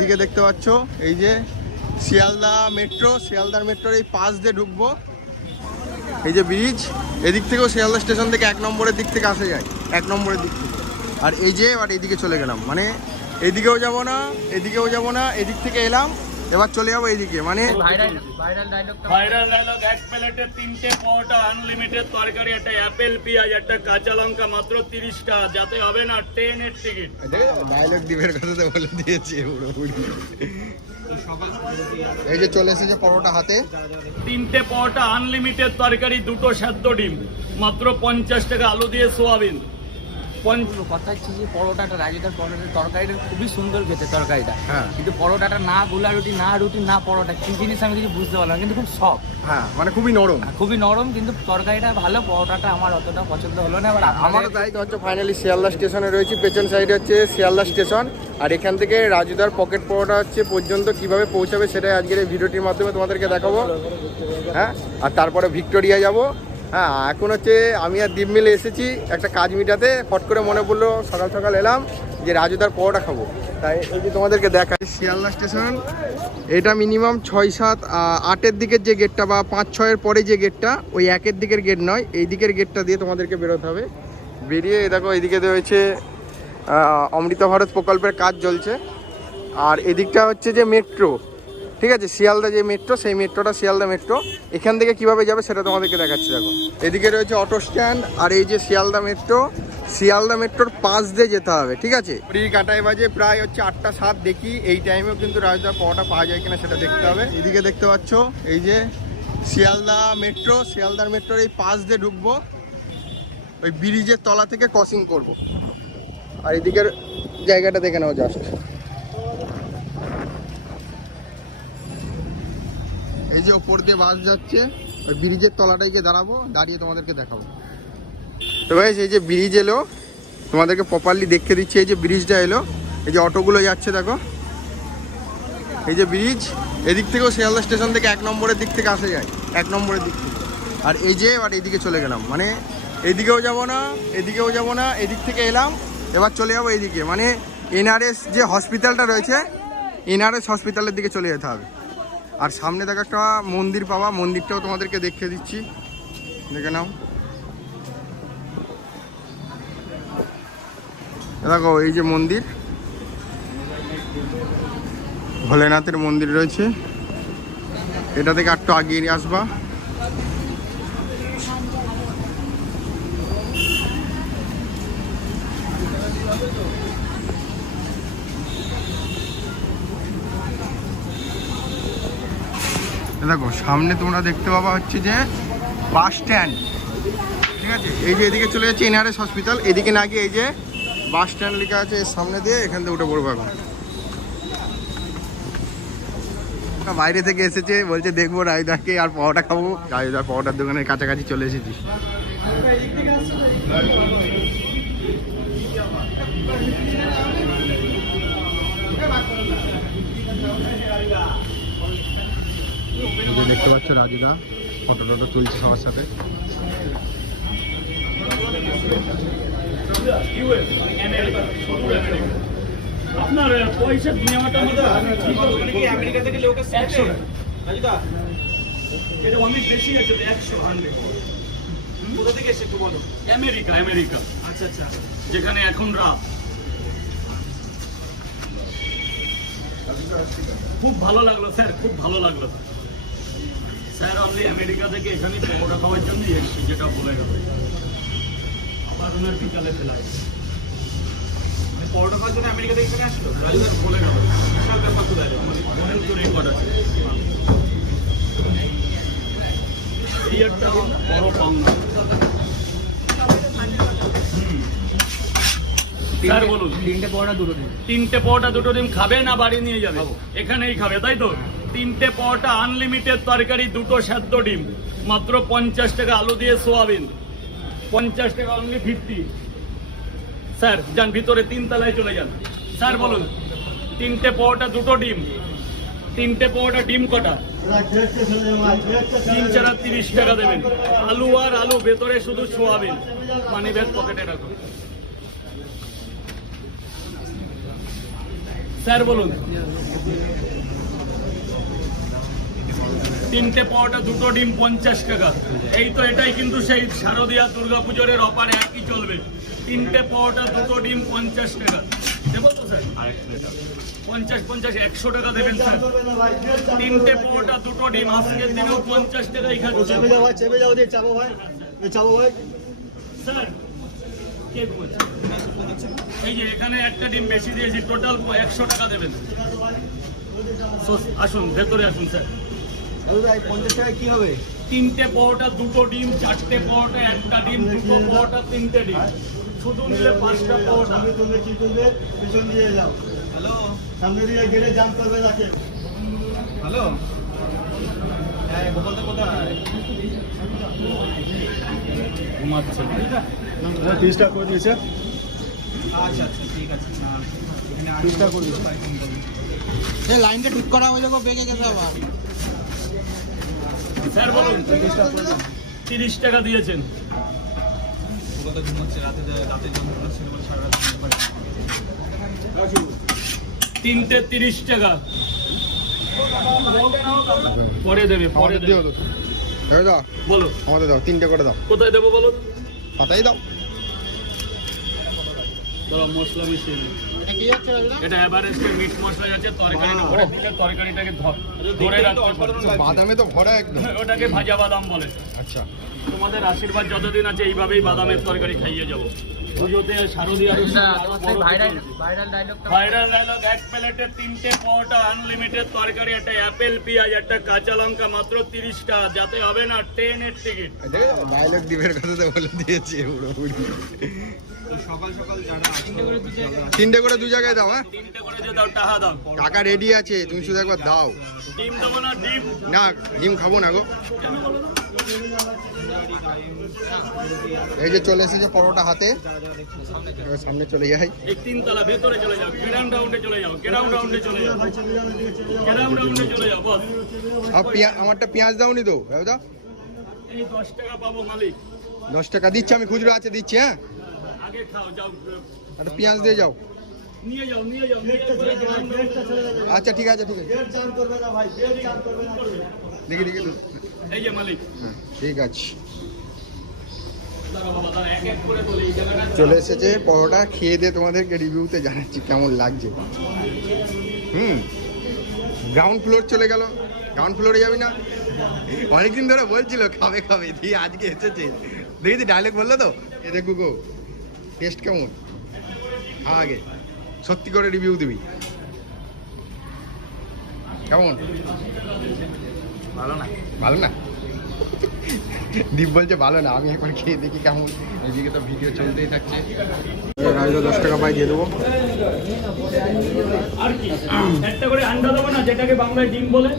এইদিকে দেখতে পাচ্ছ এই যে শিয়ালদা মেট্রো, শিয়ালদার মেট্রোর এই পাশ দিয়ে ঢুকবো। এই যে ব্রিজ, এদিক থেকেও শিয়ালদা স্টেশন থেকে 1 নম্বরের দিক থেকে আসা যায়, 1 নম্বরের দিক থেকে। আর এই যে এবার এইদিকে চলে গেলাম, মানে এদিকেও যাব না, এদিকেও যাব না, এদিক থেকে এলাম, এবার চলে যাবো এইদিকে। মানে ভাইরাল ডায়লগ, 1 প্লেটে 3টে পরোটা, আনলিমিটেড তরকারি, একটা অ্যাপেল পেঁয়াজ, একটা কাঁচা লঙ্কা, মাত্র 30 টাকা। যাতে হবে না ট্রেনের টিকিট। ডায়লগ দিবের কথা তো বলে দিয়েছি পুরোপুরি। এই যে চলে এসেছে পরোটা হাতে, 3টে পরোটা, আনলিমিটেড তরকারি, 2টো সেদ্ধ ডিম, মাত্র 50 টাকা। আলু দিয়ে সোয়াবিন। কথা হচ্ছে যে পরোটাটা, রাজুদার পরোটার তরকারিটা খুবই সুন্দর খেতে তরকারিটা, হ্যাঁ। কিন্তু পরোটাটা না গোলা রুটি, না রুটি, না পরোটা, কি জিনিস আমি কিছু বুঝতে পারলাম না, কিন্তু খুব সফট। হ্যাঁ মানে খুবই নরম, খুবই নরম, কিন্তু তরকারিটা ভালো, পরোটাটা আমার অতটা পছন্দ হলো না। আবার আমারও তাই। তো হচ্ছে ফাইনালি শিয়ালদা স্টেশনে রয়েছি, পেছন সাইডে হচ্ছে শিয়ালদা স্টেশন। আর এখান থেকে রাজুদার পকেট পরোটা হচ্ছে পর্যন্ত কিভাবে পৌঁছাবে সেটাই আজকের এই ভিডিওটির মাধ্যমে তোমাদেরকে দেখাবো। হ্যাঁ, আর তারপরে ভিক্টোরিয়া যাব। হ্যাঁ, এখন হচ্ছে আমি আর দীপ মিলে এসেছি একটা কাজ মিটাতে। ফট করে মনে পড়লো, সকাল সকাল এলাম যে রাজুদার পরোটা খাবো, তাই এই যে তোমাদেরকে দেখাই শিয়ালদা স্টেশন। এটা মিনিমাম 6, 7, 8-এর দিকের যে গেটটা, বা 5, 6-এর পরে যে গেটটা, ওই 1-এর দিকের গেট নয়, এই দিকের গেটটা দিয়ে তোমাদেরকে বেরোতে হবে। বেরিয়ে দেখো এইদিকে রয়েছে অমৃত ভারত প্রকল্পের কাজ চলছে। আর এদিকটা হচ্ছে যে মেট্রো, ঠিক আছে, শিয়ালদা যে মেট্রো, সেই মেট্রোটা শিয়ালদা মেট্রো। এখান থেকে কিভাবে যাবে সেটা তোমাদেরকে দেখাচ্ছি। দেখো এদিকে রয়েছে অটো স্ট্যান্ড, আর এই যে শিয়ালদা মেট্রো, শিয়ালদা মেট্রোর পাশ দিয়ে যেতে হবে, ঠিক আছে। ঘড়ির কাঁটায় বাজে প্রায় হচ্ছে 8টা 7। দেখি এই টাইমেও কিন্তু রাজুদার পরোটা পাওয়া যায় কিনা সেটা দেখতে হবে। এদিকে দেখতে পাচ্ছ এই যে শিয়ালদা মেট্রো, শিয়ালদার মেট্রোর এই পাশ দিয়ে ঢুকবো, ওই ব্রিজের তলা থেকে ক্রসিং করব। আর এদিকের জায়গাটা দেখে নাও জাস্ট। এই যে ওপর দিয়ে বাস যাচ্ছে, ওই ব্রিজের তলাটায় গিয়ে দাঁড়াবো, দাঁড়িয়ে তোমাদেরকে দেখাবো। তো গাইস এই যে ব্রিজ এলো, তোমাদেরকে প্রপারলি দেখে দিচ্ছি। এই যে ব্রিজটা এলো, এই যে অটোগুলো যাচ্ছে দেখো, এই যে ব্রিজ। এদিক থেকেও শিয়ালদা স্টেশন থেকে 1 নম্বরের দিক থেকে আসা যায়, 1 নম্বরের দিক থেকে। আর এই যে এবার এইদিকে চলে গেলাম, মানে এদিকেও যাব না, এদিকেও যাব না, এদিক থেকে এলাম, এবার চলে যাবো এইদিকে। মানে এনআরএস যে হসপিটালটা রয়েছে, এনআরএস হসপিটালের দিকে চলে যেতে হবে। আর সামনে দেখো একটা মন্দির পাওয়া, মন্দিরটাও তোমাদেরকে দেখিয়ে দিচ্ছি, দেখে নাও। দেখো এই যে মন্দির, ভোলেনাথের মন্দির রয়েছে। এটা থেকে একটু আগিয়ে আসবা। দেখো সামনে তোমরা দেখতে পাবা হচ্ছে যে বাস স্ট্যান্ড, ঠিক আছে। এই যে এদিকে চলে যাচ্ছে এনআরএস হসপিটাল, এদিকে না গিয়ে এই যে বাস স্ট্যান্ড লেখা আছে এর সামনে দিয়ে এখান থেকে উঠে পড়বো। এখন বাইরে থেকে এসেছে, বলছে দেখবো রাজুদাকে আর পরোটা খাবো। রাজুদার পরোটার দোকানের কাছাকাছি চলে এসেছি। দেখতে পাচ্ছ রাজুদা ফটো টটো তুলছে সবার সাথে। আপনার পয়সা নেওয়াটা আমেরিকা থেকে লোক 100 রাজুদা, এটা অনেক বেশি আছে, 100 100। কোথা থেকে এসে একটু বলো। America, America. আচ্ছা আচ্ছা, যেখানে এখন রাত। খুব ভালো লাগলো স্যার, খুব ভালো লাগলো স্যার। আমি আমেরিকা থেকে এখানে পরোটা খাওয়ার জন্যই এসেছি, যেটা বলে গেল। আবার ওনার বিকালে ফেলাই পরোটা খাওয়ার জন্য আমেরিকা থেকে এখানে আসলো, রাজুদার বলে গেল। বিশাল ব্যাপার তো দাঁড়িয়ে। আমার মনেও তো রেকর্ড আছে। এই একটা বড় পাওনা। স্যার বলুন, 3টে পরোটা 2টো ডিম। 3টে পরোটা 2টো ডিম খাবে না বাড়ি নিয়ে যাবে? এখানেই খাবে, তাই তো? 3টে পরোটা, আনলিমিটেড তরকারি, 2টো সেদ্ধ ডিম, মাত্র 50 টাকা। আলু দিয়ে সোয়াবিন, 50 টাকা, অনলি 50। স্যার যান ভিতরে, 3 তলায় চলে যান। স্যার বলুন, 3টে পরোটা 2টো ডিম, 3টে পরোটা ডিম কটা? 3 4 30 টাকা দেবেন। আলু আর আলু, ভেতরে শুধু সোয়াবিন। মানি ব্যাগ পকেটে রাখো। স্যার বলুন। তিনটে পরোটা দুটো ডিম 50 টাকা। এই তো এটাই কিন্তু সেই শারদীয়া দুর্গাপুজোর অফার একই চলবে। তিনটে পরোটা দুটো ডিম 50 টাকা দেবো তো স্যার? 50 100 টাকা দেবেন স্যার। তিনটে পরোটা দুটো ডিম আজকের দিনেও 50 টাকাই খাচ্ছে স্যার। কে বলছে? এই যে এখানে একটা ডিম বেশি দিয়েছি, টোটাল 100 টাকা দেবেন। আসুন ভেতরে আসুন স্যার। 50 টাকা কি হবে? তিনটে পরোটা দুটো ডিম, চারটে পরোটা একটা ডিম, দুটো পরোটা তিনটে ডিম, শুধু নিলে 5টা পরোটা। পিছন দিয়ে যাও। হ্যালো, সামনে দিয়ে গেলে জাম করবে তাকে। হ্যালো, হ্যাঁ গোপালদা কোথায়? ঘুমাচ্ছে। 30 টাকা করে দিয়েছে। আচ্ছা আচ্ছা ঠিক আছে। 30 টাকা করে দিয়েছে। এই লাইনটা ঠিক করা হয়ে যাবে, বেগে গেছে আবার। স্যার বলুন। 30 টাকা দিয়েছেন। তিনটে 30 টাকা। পরে দেবে, পরে দেবে। দাও, বলো আমাদের দাও, 3টে করে দাও। কোথায় দেবো বলো? পাতাই দাও। ধরো মশলা মিশিয়ে দিই। এটা এভারেস্টের মিট মশলা আছে, তরকারির উপরে দিলে তরকারিটাকে ধরে রাখতে পারে। বাদামে তো ভরা একদম। ওটাকে ভাজা বাদাম বলে। আচ্ছা, তোমাদের আশীর্বাদ যতদিন আছে এইভাবেই বাদামের তরকারি খাইয়ে যাবো। পুজোতে শারদীয়ার ভাইরাল ডায়লগ, এক প্লেটে 3টে পরোটা, আনলিমিটেড তরকারি, একটা অ্যাপেল পেঁয়াজ, একটা কাঁচা লঙ্কা, মাত্র 30 টাকা। যাতে হবে না ট্রেনের টিকিট। ডায়লগ দিবের কথা তো বলে দিয়েছি পুরোপুরি। সকাল সকাল জানা 3টে করে 2 জায়গায় দাও। হ্যাঁ, 3টে করে যে দাও, টাকা দাও। টাকা রেডি আছে, তুমি শুধু একবার দাও। ডিম দেবো না? ডিম না, ডিম খাবো না গো। এই যে চলে এসেছে পরোটা হাতে, এবার সামনে চলে যাই। এই 3 তলা ভেতরে চলে যাও, গ্রাউন্ড রাউন্ডে চলে যাও, গ্রাউন্ড রাউন্ডে চলে যাও, গ্রাউন্ড রাউন্ডে চলে যাও বস। আর আমারটা পেঁয়াজ দাওনি তো? দাও। এই 10 টাকা পাবো মালিক। 10 টাকা দিচ্ছি আমি, খুচরো আছে দিচ্ছি। হ্যাঁ, আগে খাও, যাও একটা পেঁয়াজ দিয়ে যাও। নিয়ে যাও, নিয়ে যাও, নিয়ে যাও। আচ্ছা ঠিক আছে, ঠিক আছে। জাম করবে না ভাই, জাম করবে না। দেখি দেখি। এই যে মালিক। হ্যাঁ ঠিক আছে। দাঁড়াও বাবা, দাঁড়াও, এক এক করে বলি এই জায়গাটা। চলে এসেছে পরোটা, খেয়ে দিয়ে তোমাদেরকে রিভিউতে জানাচ্ছি কেমন লাগছে। গ্রাউন্ড ফ্লোর চলে গেল। গ্রাউন্ড ফ্লোরে যাবি না? অনেকদিন ধরে বলছিল খাবে খাবে, দিয়ে আজকে এসেছে। দেখি ডায়লগ বললো তো, এ দেখু গো টেস্ট কেমন, আগে সত্যি করে রিভিউ দিবি। কেমন? ভালো না? ভালো না? দীপ বলছে ভালো না, আমি একবার খেয়ে দেখি কেমন। এদিকে তো ভিডিও চলতেই থাকছে। 10 টাকা পাই দিয়ে দেবো। আর কি একটা করে আন্ডা দেবো না, যেটাকে বাংলায় ডিম বলে?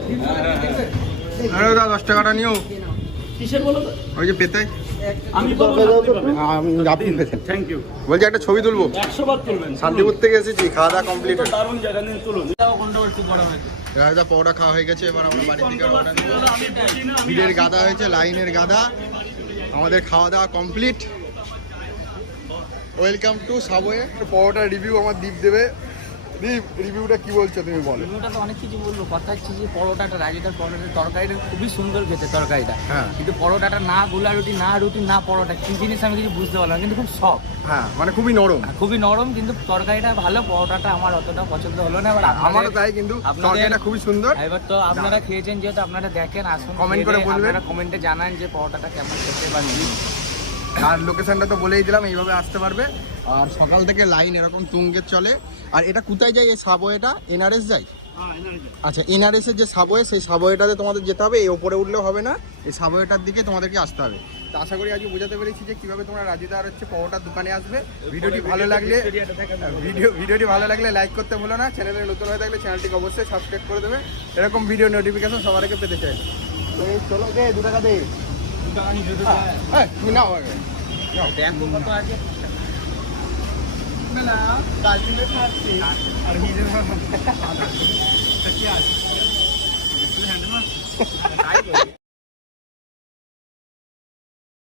আরে দাদা 10 টাকাটা নিও। কিসের বলো তো? ওই যে পেতে আমি বলবো না, আপনি পেতেন। Thank you. বলছি একটা ছবি তুলবো। 100 বার তুলবেন। শান্তিপুর থেকে এসেছি, খাওয়া দাওয়া কমপ্লিট। দারুণ জায়গা নিয়ে তুলুন। কোনটা একটু বড় হয়েছে? রাজদা পরোটা খাওয়া হয়ে গেছে, এবার আমরা বাড়ি থেকে রওনা দেবো। আমি বুঝি না, আমি ভিড়ের গাদা হয়েছে, লাইনের গাদা। আমাদের খাওয়া দাওয়া কমপ্লিট। Welcome to subway. পরোটার রিভিউ আমার দীপ দেবে। দীপ, রিভিউটা কি বলছো তুমি বলো? রিভিউটা তো অনেক কিছু বলবো, কথা হচ্ছে যে পরোটাটা, রাজুদার পরোটার তরকারিটা খুবই সুন্দর খেতে তরকারিটা। হ্যাঁ। কিন্তু পরোটাটা না গোলা রুটি, না রুটি, না পরোটা, কি জিনিস আমি কিছু বুঝতে পারলাম না, কিন্তু খুব সফট। হ্যাঁ, মানে খুবই নরম। খুবই নরম, কিন্তু তরকারিটা ভালো। পরোটাটা আমার অতটা পছন্দ হলো না। এবার আমারও তাই, কিন্তু তরকারিটা খুবই সুন্দর। এবার তো আপনারা খেয়েছেন, যেহেতু আপনারা দেখেন, আসুন কমেন্ট করে বলবেন। আপনারা কমেন্টে জানান যে পরোটাটা কেমন খেতে বা নেই। আর লোকেশনটা তো বলেই দিলাম, এইভাবে আসতে পারবে। আর সকাল থেকে লাইন এরকম তুঙ্গের চলে। আর এটা কোথায় যায় এই সাবওয়েটা? এনআরএস যায়? আচ্ছা, এনআরএস এর যে সাবওয়ে, সেই সাবওয়েটাতে তোমাদের যেতে হবে। এই ওপরে উঠলেও হবে না, এই সাবওয়েটার দিকে তোমাদেরকে আসতে হবে। তো আশা করি আজকে বোঝাতে পেরেছি যে কীভাবে তোমরা রাজুদার পরোটার দোকানে আসবে। ভিডিওটি ভালো লাগলে লাইক করতে ভুলো না। চ্যানেলে নতুন হয়ে থাকলে চ্যানেলটিকে অবশ্যই সাবস্ক্রাইব করে দেবে, এরকম ভিডিও নোটিফিকেশন সবার আগে পেতে চাইলে। তো এই চলো, দে 2 টাকা দে। হ্যাঁ, তুমি নাও আগে। দেখো কত আছে।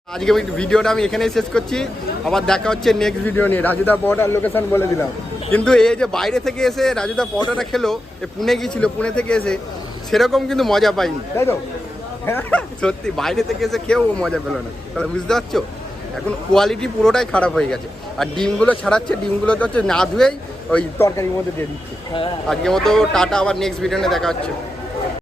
আজকে ভিডিওটা আমি এখানেই শেষ করছি। আবার দেখা হচ্ছে নেক্সট ভিডিও নিয়ে। রাজুদার পরোটার লোকেশন বলে দিলাম। কিন্তু এই যে বাইরে থেকে এসে রাজুদা পরোটাটা খেলো, এ পুনে গিয়েছিল, পুনে থেকে এসে সেরকম কিন্তু মজা পাইনি, তাই তো? সত্যি বাইরে থেকে এসে খেয়েও ও মজা পেলো না, তাহলে বুঝতে পারছো? এখন কোয়ালিটি পুরোটাই খারাপ হয়ে গেছে। আর ডিমগুলো ছাড়াচ্ছে, ডিমগুলোতে হচ্ছে না ধুয়েই ওই তরকারির মধ্যে দিয়ে দিচ্ছে। আজকের মতো টাটা, আবার নেক্সট ভিডিওতে দেখা হচ্ছে।